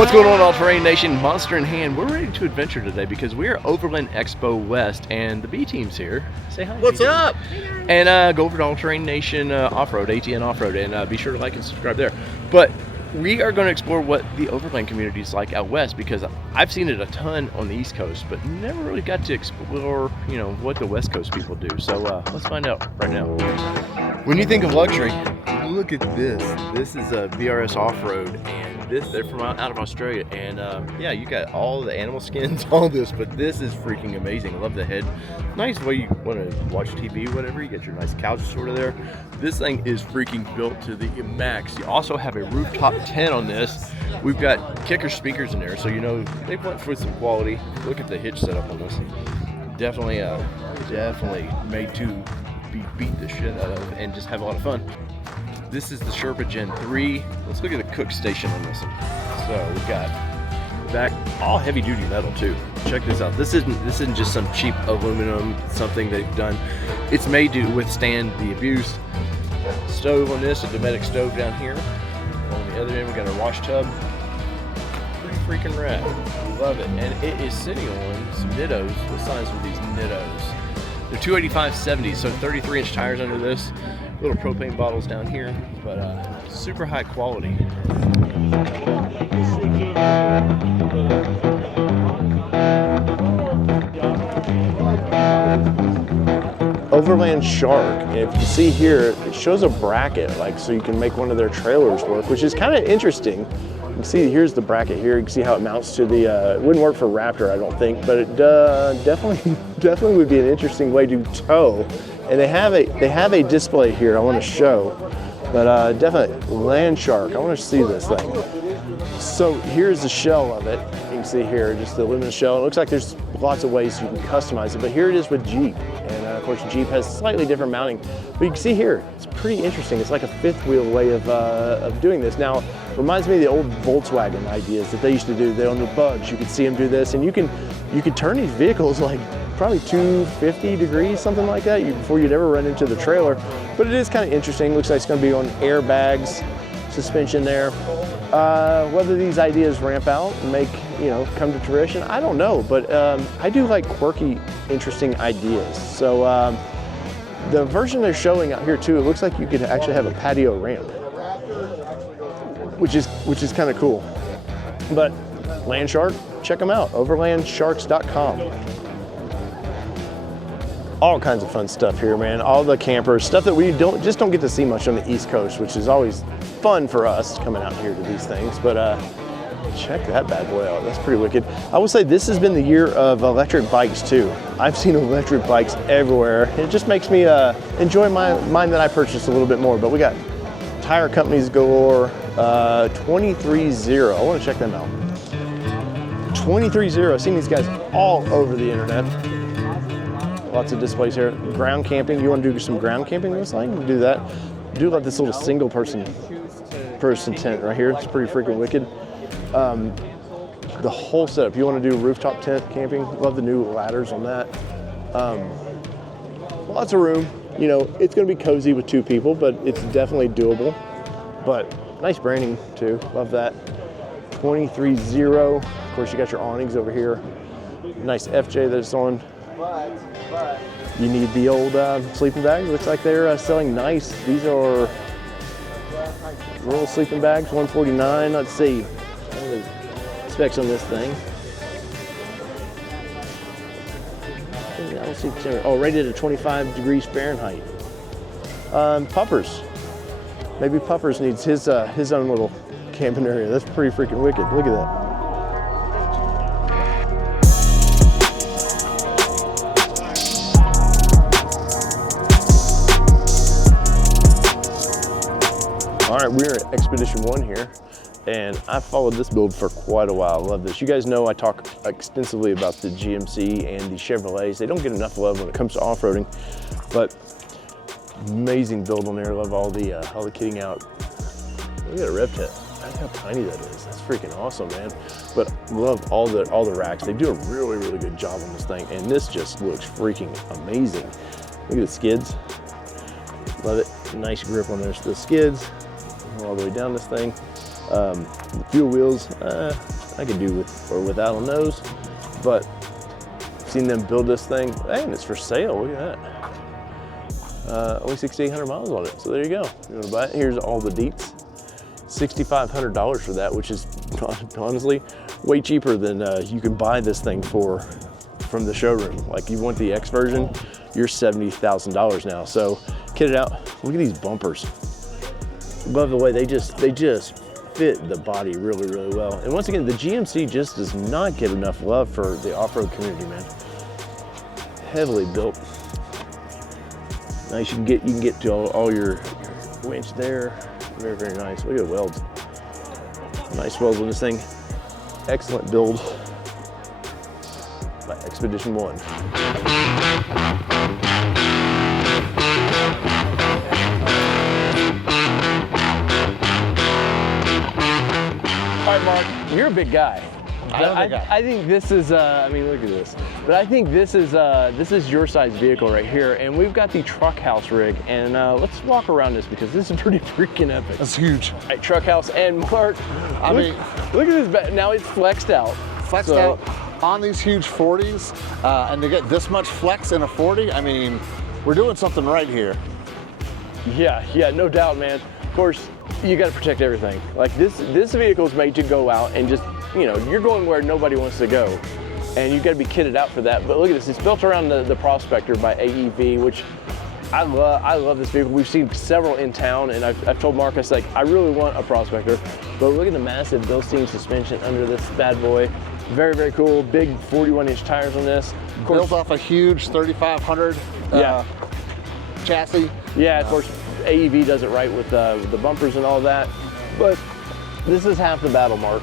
What's going on, All-Terrain Nation? Monster in hand. We're ready to adventure today because we are Overland Expo West, and the B team's here. Say hi. What's up? And go over to All-Terrain Nation Off-Road, ATN Off-Road, and be sure to like and subscribe there. But we are going to explore what the Overland community is like out west, because I've seen it a ton on the East Coast, but never really got to explore, you know, what the West Coast people do. So let's find out right now. When you think of luxury, look at this. This is a VRS Off-Road, and they're from out of Australia, and yeah, you got all the animal skins, all this, but this is freaking amazing. I love the head. Nice way you want to watch TV, whatever. You get your nice couch sort of there. This thing is freaking built to the max. You also have a rooftop tent on this. We've got kicker speakers in there, so you know they went for some quality. Look at the hitch setup on this. Definitely made to be beat the shit out of and just have a lot of fun. This is the Sherpa Gen 3. Let's look at the cook station on this one. So we've got back all heavy duty metal too. Check this out. This isn't just some cheap aluminum something they've done. It's made to withstand the abuse. Stove on this, a Dometic stove down here. On the other end we got a wash tub. Pretty freaking rad. Love it. And it is sitting on some Nittos. What size are these Nittos? They're 285/70, so 33-inch tires under this. Little propane bottles down here, but super high quality. Overland Shark. And if you see here, it shows a bracket, like so you can make one of their trailers work, which is kind of interesting. You can see here's the bracket here. You can see how it mounts to the. It wouldn't work for Raptor, I don't think, but it definitely would be an interesting way to tow. And they have a display here I want to show, but definitely Land Shark. I want to see this thing. So here's the shell of it. You can see here just the aluminum shell. It looks like there's lots of ways you can customize it, but here it is with Jeep. And of course Jeep has slightly different mounting, but you can see here it's pretty interesting. It's like a fifth wheel way of doing this. Now reminds me of the old Volkswagen ideas that they used to do. They on the Bugs, you could see them do this, and you can turn these vehicles like probably 250 degrees, something like that, before you'd ever run into the trailer. But it is kind of interesting. Looks like it's going to be on airbags, suspension there. Whether these ideas ramp out and come to fruition, I don't know. But I do like quirky, interesting ideas. So the version they're showing out here too, it looks like you could actually have a patio ramp, which is kind of cool. But Land Shark, check them out. Overlandsharks.com. All kinds of fun stuff here, man. All the campers, stuff that we don't get to see much on the East Coast, which is always fun for us coming out here to these things. But check that bad boy out. That's pretty wicked. I will say this has been the year of electric bikes too. I've seen electric bikes everywhere. It just makes me enjoy mine that I purchased a little bit more. But we got tire companies galore. 230. I want to check them out. 230. I've seen these guys all over the internet. Lots of displays here. Ground camping. You want to do some ground camping this thing? You can do that. I do love this little single person tent right here. It's pretty freaking wicked. The whole setup. You want to do rooftop tent camping? Love the new ladders on that. Lots of room. You know, it's going to be cozy with two people, but it's definitely doable. But nice branding too. Love that. 230. Of course, you got your awnings over here. Nice FJ that it's on. You need the old sleeping bags. Looks like they're selling nice. These are roll sleeping bags, $149. Let's see. What are the specs on this thing? I don't see. Oh, rated at 25 degrees Fahrenheit. Puppers. Maybe Puppers needs his own little camping area. That's pretty freaking wicked. Look at that. All right, we're at Expedition 1 here, and I've followed this build for quite a while. I love this. You guys know I talk extensively about the GMC and the Chevrolets. They don't get enough love when it comes to off-roading, but amazing build on there. I love all the kitting out. Look at a rev tip. That's how tiny that is. That's freaking awesome, man. But love all the racks. They do a really, really good job on this thing, and this just looks freaking amazing. Look at the skids. Love it. Nice grip on the skids. All the way down this thing. The fuel wheels, I could do with or without on those, but seen them build this thing, and it's for sale. Look at that. Only 6,800 miles on it. So there you go. You want to buy it? Here's all the deets. $6,500 for that, which is honestly way cheaper than you can buy this thing for from the showroom. Like, you want the X version, you're $70,000 now. So kit it out. Look at these bumpers. Above the way, they just fit the body really, really well. And once again, the GMC just does not get enough love for the off-road community, man. Heavily built. Nice, you can get to all your winch there. Very, very nice. Look at the welds. Nice welds on this thing. Excellent build by Expedition 1. All right, Mark, you're a big guy. I think this is, I mean, look at this. But I think this is your size vehicle right here. And we've got the truck house rig. And let's walk around this because this is pretty freaking epic. That's huge. All right, truck house. And Mark, look at this. Now it's flexed out. Flexed out on these huge 40s. And to get this much flex in a 40, I mean, we're doing something right here. Yeah, no doubt, man. Of course, you got to protect everything. Like this vehicle is made to go out and just, you know, you're going where nobody wants to go, and you got to be kitted out for that. But look at this, it's built around the Prospector by AEV, which I love this vehicle. We've seen several in town, and I've told Marcus, like, I really want a Prospector. But look at the massive Bilstein suspension under this bad boy. Very, very cool. Big 41-inch tires on this. Of course, built off a huge 3500 chassis. Yeah, of course, AEV does it right with the bumpers and all that. But this is half the battle, Mark.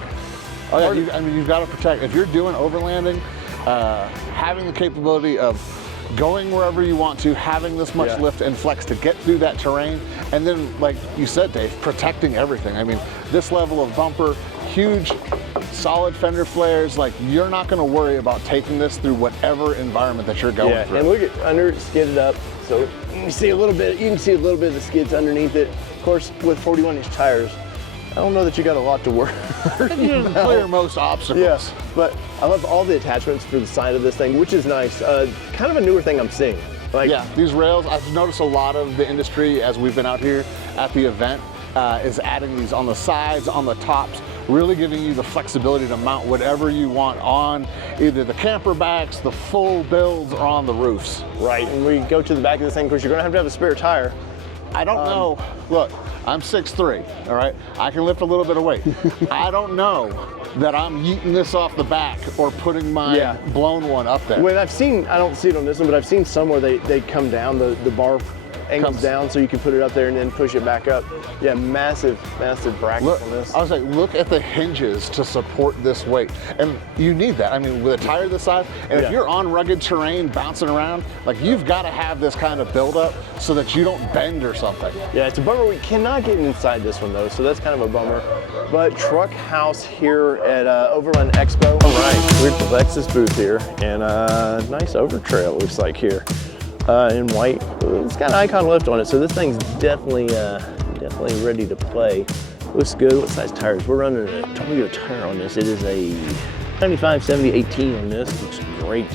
Oh yeah, I mean, you've got to protect. If you're doing overlanding, having the capability of going wherever you want to, having this much lift and flex to get through that terrain, and then, like you said, Dave, protecting everything. I mean, this level of bumper, huge, solid fender flares, like, you're not going to worry about taking this through whatever environment that you're going through. And look at under, skidded up, so you can see a little bit of the skids underneath it. Of course, with 41-inch tires, I don't know that you got a lot to worry about. You can clear most obstacles. Yes, but I love all the attachments for the side of this thing, which is nice. Kind of a newer thing I'm seeing. Like, yeah, these rails, I've noticed a lot of the industry as we've been out here at the event is adding these on the sides, on the tops, really giving you the flexibility to mount whatever you want on either the camper backs, the full builds, or on the roofs. Right, and we go to the back of this thing, because you're gonna have a spare tire. I don't know, look, I'm 6'3", all right? I can lift a little bit of weight. I don't know that I'm yeeting this off the back or putting my blown one up there. When I've seen, I don't see it on this one, but I've seen some where they come down, the bar angles down so you can put it up there and then push it back up. Yeah, massive bracket on this. I was like, look at the hinges to support this weight. And you need that. I mean, with a tire this size, and if you're on rugged terrain, bouncing around, like, you've got to have this kind of buildup so that you don't bend or something. Yeah, it's a bummer. We cannot get inside this one though, so that's kind of a bummer. But truck house here at Overland Expo. All right, we're at the Lexus booth here, and nice Overtrail it looks like here. In white. It's got an Icon lift on it, so this thing's definitely ready to play. Looks good. What size tires? We're running a Toyo tire on this. It is a 95, 70, 18 on this. Looks great.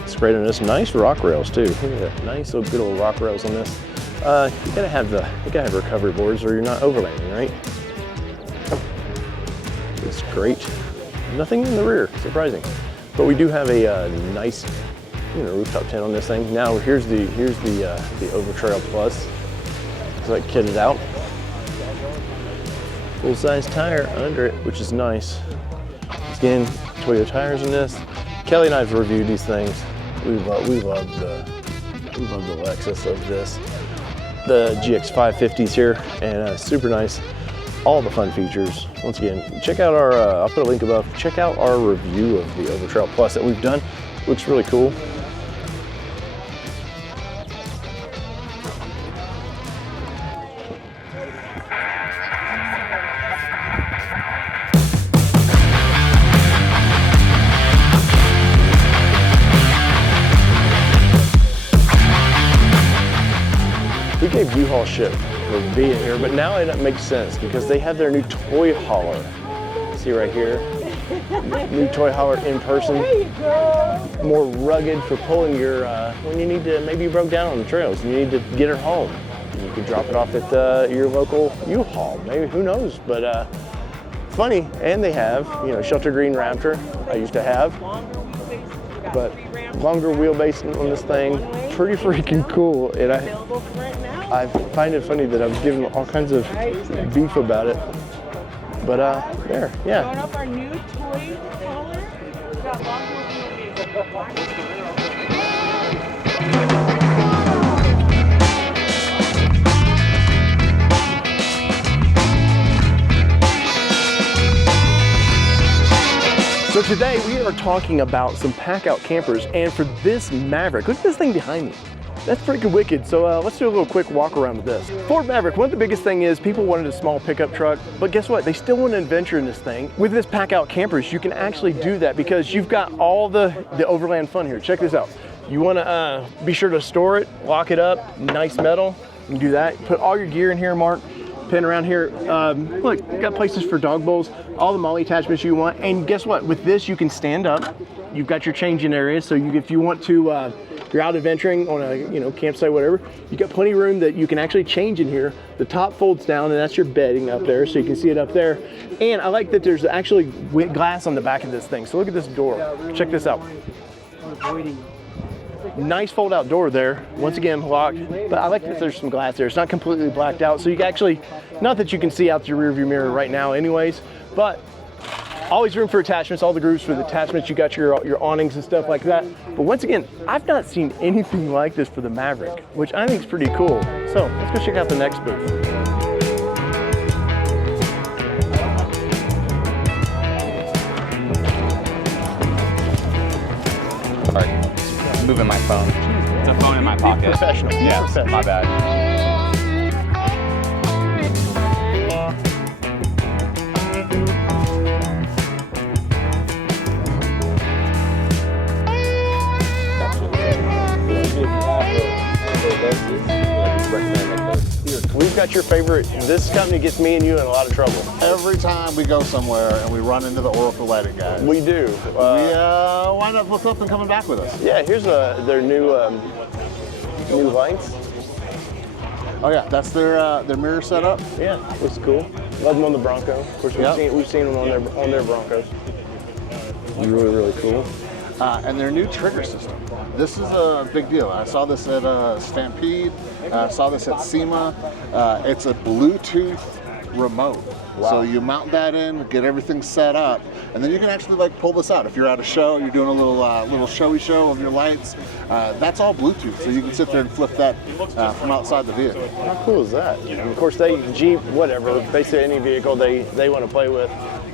It's great on this. Nice rock rails too. Look at that. Nice little good old rock rails on this. You gotta have recovery boards or you're not overlanding, right? It's great. Nothing in the rear, surprising. But we do have a nice, rooftop tent on this thing. Now here's the Overtrail Plus. It's like kitted out. Full size tire under it, which is nice. Again, Toyo tires in this. Kelly and I've reviewed these things. We love the Lexus of this. The GX 550s here, and super nice. All the fun features. Once again, check out our, I'll put a link above. Check out our review of the Overtrail Plus that we've done. Looks really cool. We gave U-Haul shit for being here, but now it makes sense because they have their new toy hauler. See right here, new toy hauler in person. More rugged for pulling your, when you need to, maybe you broke down on the trails and you need to get her home. You can drop it off at your local U-Haul, maybe, who knows, but funny. And they have, you know, Shelter Green Raptor, I used to have, but longer wheelbase on this thing, pretty freaking cool. And I find it funny that I've given all kinds of beef about it. But there, yeah. Showing up our new toy hauler. We got longer wheelbase. So today we are talking about some pack-out campers, and for this Maverick, look at this thing behind me. That's freaking wicked. So let's do a little quick walk around with this. Ford Maverick, one of the biggest thing is people wanted a small pickup truck, but guess what? They still want an adventure in this thing. With this pack-out campers, you can actually do that because you've got all the overland fun here. Check this out. You wanna be sure to store it, lock it up, nice metal. You can do that. Put all your gear in here, Mark. Pin around here. Look, you got places for dog bowls, all the molly attachments you want. And guess what? With this, you can stand up. You've got your changing area. So if you want to, you're out adventuring on a campsite, whatever, you got plenty of room that you can actually change in here. The top folds down, and that's your bedding up there, so you can see it up there. And I like that there's actually glass on the back of this thing. So look at this door. Check this out. Nice fold-out door there. Once again, locked. But I like that there's some glass there. It's not completely blacked out, so you can actually, not that you can see out your rearview mirror right now, anyways, but always room for attachments, all the grooves for the attachments. You got your awnings and stuff like that. But once again, I've not seen anything like this for the Maverick, which I think is pretty cool. So let's go check out the next booth. Sorry, moving my phone. The phone in my pocket. Professional. Yeah, Professional. my bad. We've got your favorite. This company gets me and you in a lot of trouble. Every time we go somewhere and we run into the Oracle lighting guys, We do. we wind up hooking up and coming back with us. Yeah, here's their new lights. Oh yeah, that's their mirror setup. Yeah, looks cool. Love them on the Bronco. Of course, we've seen them on their Broncos. Really, really cool. And their new trigger system. This is a big deal. I saw this at Stampede. I saw this at SEMA. It's a Bluetooth remote. Wow. So you mount that in, get everything set up, and then you can actually like pull this out. If you're at a show, you're doing a little showy show of your lights. That's all Bluetooth, so you can sit there and flip that from outside the vehicle. How cool is that? And of course, Jeep, whatever, basically any vehicle they want to play with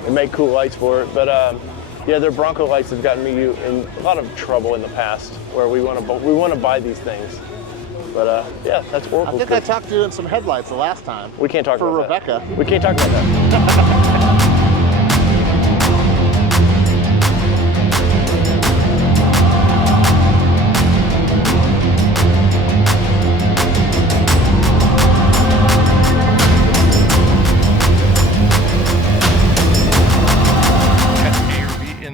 and make cool lights for it. But yeah, their Bronco lights have gotten me in a lot of trouble in the past, where we want to buy these things. But yeah, that's Oracle. I think I talked to you in some headlights the last time. We can't talk for about that. Rebecca. We can't talk about that.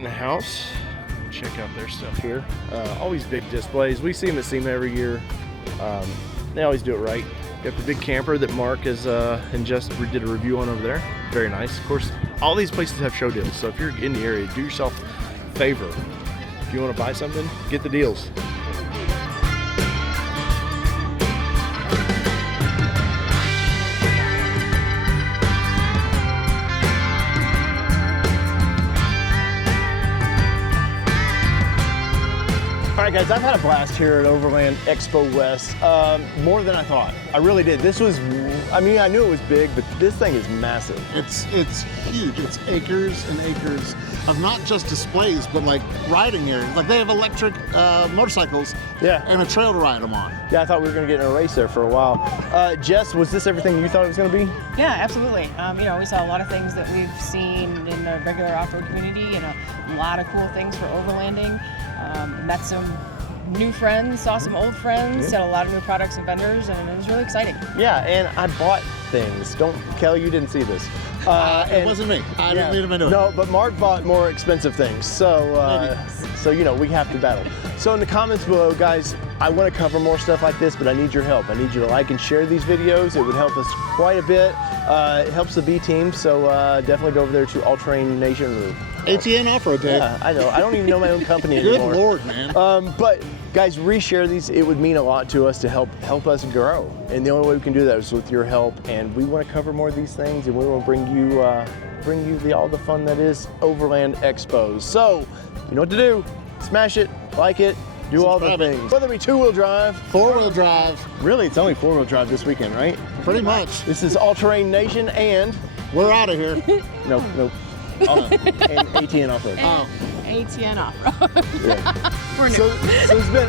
House. Check out their stuff here. Always big displays. We see them at SEMA every year. They always do it right. Got the big camper that Mark has and just did a review on over there. Very nice. Of course, all these places have show deals. So if you're in the area, do yourself a favor. If you want to buy something, get the deals. All right, guys, I've had a blast here at Overland Expo West, more than I thought. I really did. This was, I mean, I knew it was big, but this thing is massive. It's huge. It's acres and acres of not just displays, but like riding areas. Like they have electric motorcycles and a trail to ride them on. Yeah, I thought we were gonna get in a race there for a while. Jess, was this everything you thought it was gonna be? Yeah, absolutely. We saw a lot of things that we've seen in the regular off-road community and a lot of cool things for overlanding. Met some new friends, saw some old friends, saw a lot of new products and vendors, and it was really exciting. Yeah, and I bought things. Kelly, you didn't see this. It wasn't me. I didn't lead him into it. No, but Mark bought more expensive things. So you know, we have to battle. So in the comments below, guys, I want to cover more stuff like this, but I need your help. I need you to like and share these videos. It would help us quite a bit. It helps the B team, so definitely go over there to All Terrain Nation. ATN Off-Road, Dave. Yeah, I know. I don't even know my own company anymore. Good Lord, man. But guys, reshare these. It would mean a lot to us to help us grow. And the only way we can do that is with your help. And we want to cover more of these things, and we want to bring you all the fun that is Overland Expos. So you know what to do. Smash it, like it, do all the things. Whether it be 2-wheel drive, 4-wheel drive. Really, it's only 4-wheel drive this weekend, right? Pretty much. This is All Terrain Nation, and We're out of here. no. And ATN Off-Road. ATN Off-Road. Yeah. We're new. So it's been